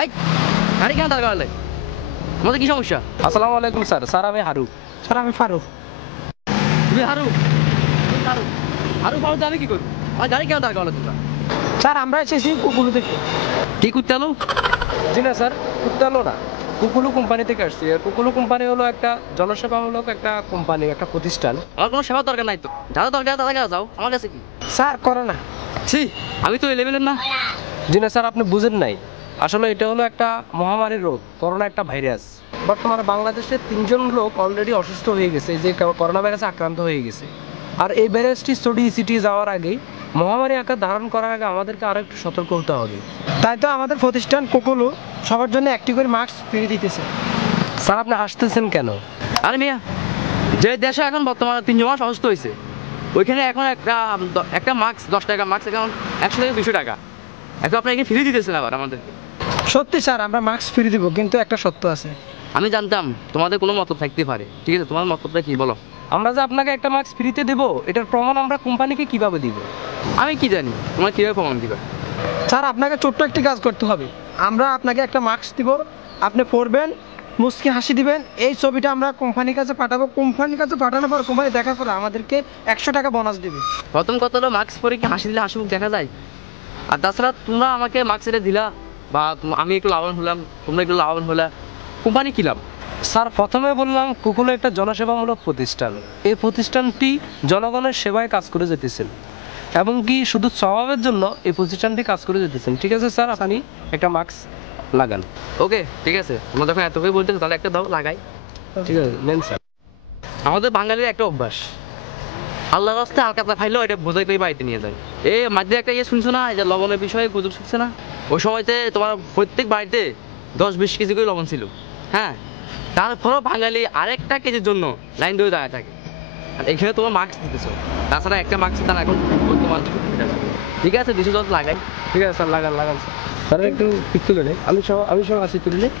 এই গাড়ি কেন দাঁড় করালে? আমাদের কি সমস্যা? আসসালামু আলাইকুম স্যার। স্যার আমি হারু। স্যার আমি ফারুক। তুমি হারু? হারু হারু পারো তো আমি কি করবো? আর গাড়ি কেন দাঁড় করালে তোমরা? স্যার আমরা এসেছি কুকুলু থেকে। কি করতে এলো? জি না স্যার, কুত্তালো না, কুকুলু কোম্পানি থেকে আসছি। আর কুকুলু কোম্পানি হলো একটা জনসেবামূলক একটা কোম্পানি, একটা প্রতিষ্ঠান। আমার কোনো সেবার দরকার নাই তো, যারা দরকার তাদের কাছে যাও, আমার কাছে কি? স্যার করে না। ছি, আমি তো এই লেভেলের না। জি না স্যার, আপনি বুঝেন নাই। আসলে এটা হলো একটা মহামারীর রোগ, করোনা একটা ভাইরাস। বর্তমানে বাংলাদেশে 3জন লোক অলরেডি অসুস্থ হয়ে গেছে, যে করোনা ভাইরাসে আক্রান্ত হয়ে গেছে। আর এই ভাইরাসটি ছড়িয়ে ছিটিয়ে যাওয়ার আগেই, মহামারী আকার ধারণ করার আগে আমাদেরকে আরো একটু সতর্ক হতে হবে। তাই তো আমাদের প্রতিষ্ঠান কুকুলু সবার জন্য একটি করে মাস্ক ফ্রি দিতেছে। স্যার আপনি হাসতেছেন কেন? আরে মিয়া, যে দেশে এখন বর্তমানে 3জন মানুষ অসুস্থ হয়েছে, ওইখানে এখন একটা মাস্ক 10 টাকা, মাস্ক এখন 100 থেকে 200 টাকা। এখন আপনি এখানে ফ্রি দিতেছেন আবার আমাদেরকে। সত্যি স্যার আমরা মাস্ক ফ্রি দিব, কিন্তু একটা সত্য আছে। আমি জানতাম তোমাদের কোনো মতলব থাকতে পারে, ঠিক আছে? তোমার মতলবটা কি বলো? আমরা যে আপনাকে একটা মাস্ক ফ্রিতে দেবো, এটার প্রমাণ আমরা কোম্পানিকে কিভাবে দিব? আমি কি জানি তোমরা কীভাবে প্রমাণ দিবা? স্যার আপনাকে ছোট্ট একটি কাজ করতে হবে। আমরা আপনাকে একটা মাস্ক দিব, আপনি পরবেন, মুচকি হাসি দিবেন, এই ছবিটা আমরা কোম্পানির কাছে পাঠাবো। কোম্পানির কাছে পাঠানোর পর কোম্পানি দেখার পর আমাদেরকে 100 টাকা বোনাস দেবে। প্রথম কথা হলো মাস্ক পরে কি হাসি দিলে হাসি মুখ দেখা যায়? আর তাছাড়া তোমরা আমাকে মাস্ক এটা দিলা, বা আমি একটু লাভবান হলাম, তোমরা একটু লাভবান হলা, কোম্পানি কী লাভ? স্যার প্রথমে বললাম কুকুল একটা জনসেবামূলক প্রতিষ্ঠান। এই প্রতিষ্ঠানটি জনগণের সেবায় কাজ করে যেতেছেন, এবং কি শুধু স্বভাবের জন্য এই প্রতিষ্ঠানটি কাজ করে যেতেছেন। ঠিক আছে স্যার, আপনি একটা মাস্ক লাগান। ওকে ঠিক আছে, তোমরা যখন এত করে বলতেছো তাহলে একটা দাও, লাগাই। ঠিক আছে, নেন স্যার। আমাদের বাঙালির একটা অভ্যাস, আল্লাহর রাস্তায় আলকাতা খাইলেও এটা বোঝাই করে বাড়িতে নিয়ে যায়। মাঝে একটা শুনছো না, এই যে লবণের বিষয়ে গুজব শুনছে না? ওই সময়তে তোমার প্রত্যেক বাড়িতে 10-20 কেজি করে লবণ ছিল, হ্যাঁ। তারপরও বাঙালি আরেকটা কেজির জন্য লাইন ধরে দাঁড়ায় থাকে। আর এখানে তোমার মাস্ক দিতেছো, তাছাড়া একটা মাস্ক তার এখন বর্তমান। ঠিক আছে, 200 লাগাই। ঠিক আছে স্যার, লাগান লাগান স্যার। স্যার একটু পিক তুলে নেই, আমি সব আছি, তুলে নেই।